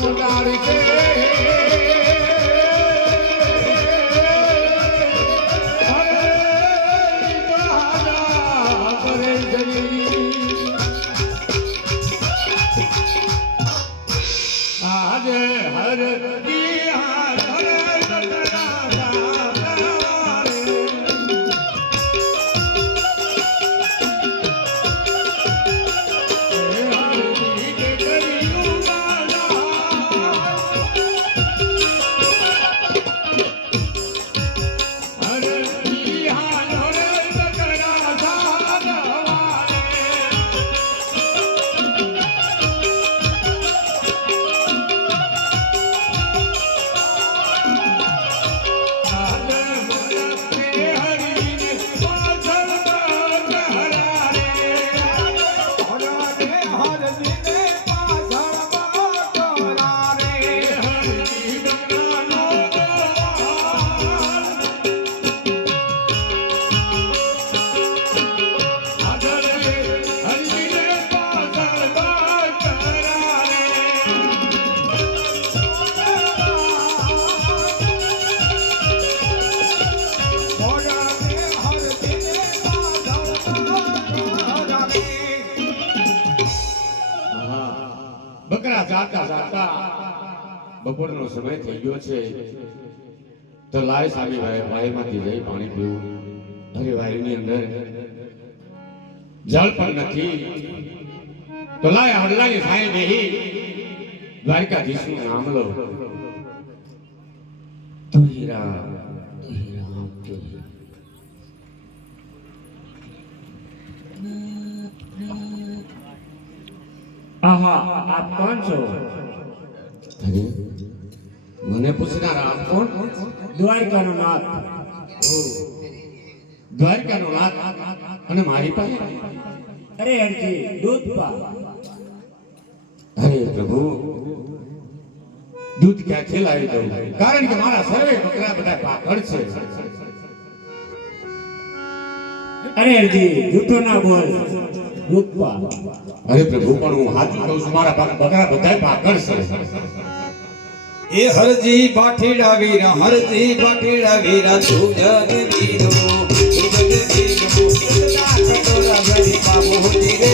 મોટાડી છે આજે હર બકરા જાતા જાતા બપોરનો સમય થઈ ગયો છે તો લાય સામી વાયમાંથી જઈ પાણી પીવું. અરે વાયની અંદર જળ પણ નથી તો લાય હડલાની સાય બેહી દ્વારકાધીશનું નામ લો. તુહી રામ તુહી. આહા આપ કોણ છો? અરે મને પૂછનાર આપ કોણ? દ્વારકાનો નાથ. દ્વારકાનો નાથ અને મારી પાસે? અરે હરજી દૂધ પા. અરે પ્રભુ દૂધ ક્યાંથી લાવી દઉં? કારણ કે મારા સર્વે બકરા બધા પાકળ છે. અરે હરજી જૂઠો ના બોલ. દૂધ પા. અરે પ્રભુ પણ હું હાથ કહું છું, મારા બકરા બધા પાકળ છે. એ હરજી પાઠીડા વીરા હરજી પાઠીડા વીરા તું જગ વીરો કટોરા ભરી બાબુ હોતી રે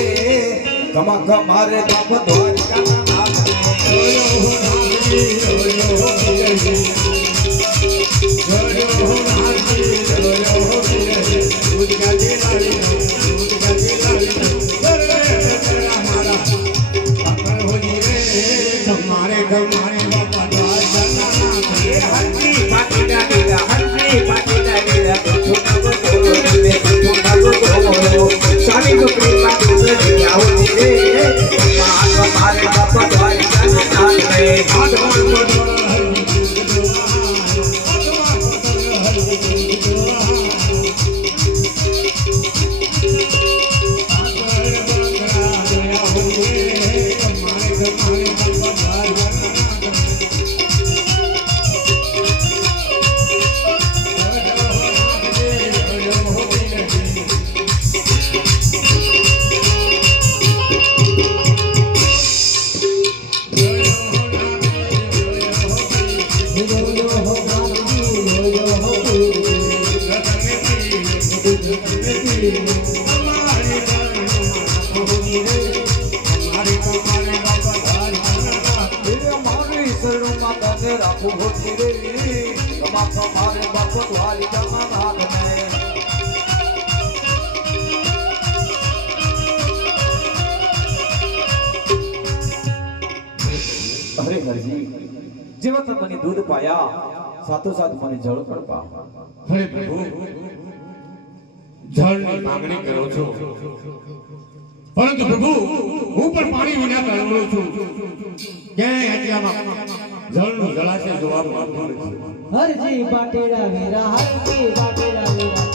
કમા કમારે બાપ દ્વારકા નાથ જોયો હો નાથજી જોયો હો વીરજી જોયો હો નાથજી જોયો હો વીરજી દૂધ ગાજી લાવી દૂધ ગાજી લાવી તેરા મારા પાકળ હોજી રે તમારે ગમારે બાપા હરજી પાટીડા વીરા હરજી પાટીડા વીરા છોટા બતો રે છોટા બતો સાની બકરી પાટી રે આવો રે માર મારે બાપા દ્વારકા નાથ રે આધોર બતો જેવા તમને દૂધ પાયા સાથો સાથ મને જળ પણ પા. હે પ્રભુ જળની માંગણી કરો છો, પરંતુ પ્રભુ હું પણ પાણી વિના તળમળું છું. ક્યાંય હટિયામાં જળનું જળાશય જોવા મળતું નથી. હરજી પાટેડા વીરા હરજી પાટેડા વીરા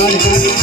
મારા